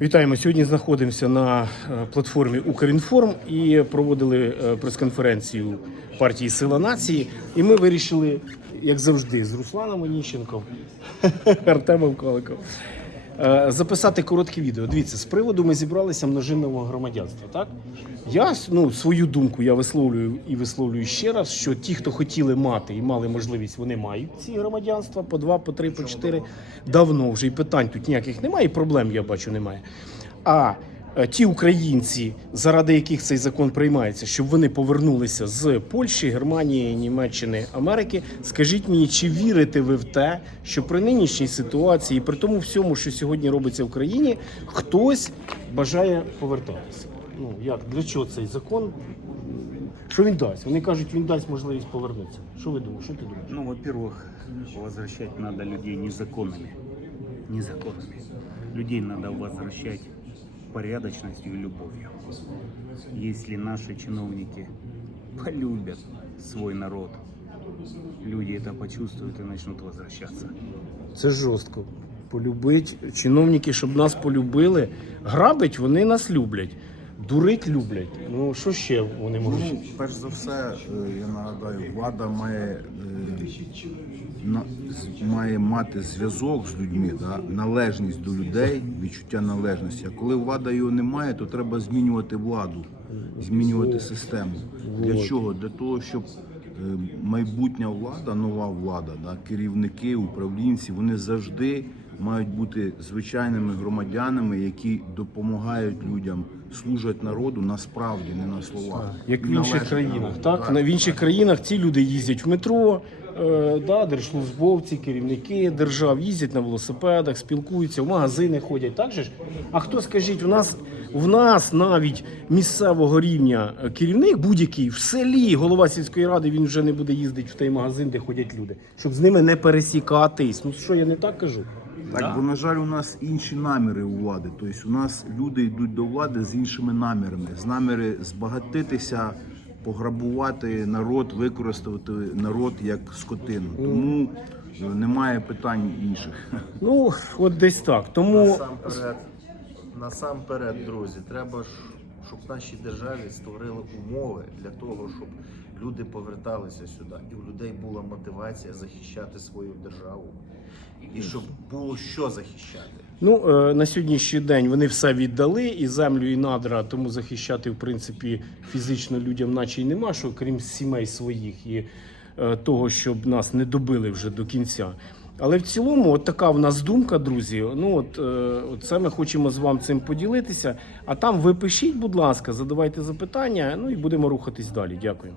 Вітаємо. Сьогодні знаходимося на е, платформі Укрінформ і проводили е, прес-конференцію партії Сила нації. І ми вирішили, як завжди, з Русланом Оніщенком, Артемом Коликом, записати коротке відео. Дивіться, з приводу ми зібралися множинного громадянства. Так я ну, свою думку я висловлюю і висловлюю ще раз, що ті, хто хотіли мати і мали можливість, вони мають ці громадянства по два, по три, по чотири. Давно вже і питань тут ніяких немає, і проблем я бачу немає. А е, ті українці, заради яких цей закон приймається, щоб вони повернулися з Польщі, Германії, Німеччини, Америки. Скажіть мені, чи вірите ви в те, що при нинішній ситуації, при тому всьому, що сьогодні робиться в країні, хтось бажає повертатися? Ну як для чого цей закон? Що він дасть? Вони кажуть, він дасть можливість повернутися. Що ви думаєте? Що ти думаєш? Ну, во-первых, возвращать надо людей незаконными. Незаконными. Людей надо возвращать порядочностью и любовью. Если наши чиновники полюбят свой народ, люди это почувствуют и начнут возвращаться. Це жорстко. Полюбить чиновники, щоб нас полюбили. Грабить, вони нас люблять. Дурить люблять. Ну що ще вони можуть? Ну, перш за все, е, я нагадаю, влада має, е, має мати зв'язок з людьми, да? належність до людей, відчуття належності. А коли влада його не має, то треба змінювати владу, змінювати систему. Для чого? Для того, щоб е, майбутня влада, нова влада, да? керівники, управлінці, вони завжди мають бути звичайними громадянами, які допомагають людям, служать народу насправді, не на словах. Як в інших країнах. народу. Так? На- В інших країнах ці люди їздять в метро, е, да, держслужбовці, керівники держав їздять на велосипедах, спілкуються, в магазини ходять. Так же ж? А хто скажіть, у нас в нас навіть місцевого рівня е, керівник будь-який в селі, голова сільської ради, він вже не буде їздити в той магазин, де ходять люди, щоб з ними не пересікатись. Ну що я не так кажу? Так, бо на жаль, у нас інші наміри у влади. Тобто у нас люди йдуть до влади з іншими намірами, з наміри збагатитися, пограбувати народ, використати народ як скотину. Тому е, немає питань інших. Ну, от десь так. Тому Насамперед, насамперед, друзі, треба ж, щоб в нашій державі створили умови для того, щоб люди поверталися сюди, і у людей була мотивація захищати свою державу, і щоб було що захищати. Ну, е, на сьогоднішній день вони все віддали, і землю, і надра, тому захищати, в принципі, фізично людям наче й нема, що крім сімей своїх і е, того, щоб нас не добили вже до кінця. Але в цілому, от така в нас думка, друзі. Ну от, е, от це ми хочемо з вами цим поділитися. А там ви пишіть, будь ласка, задавайте запитання, ну і будемо рухатись далі. Дякую.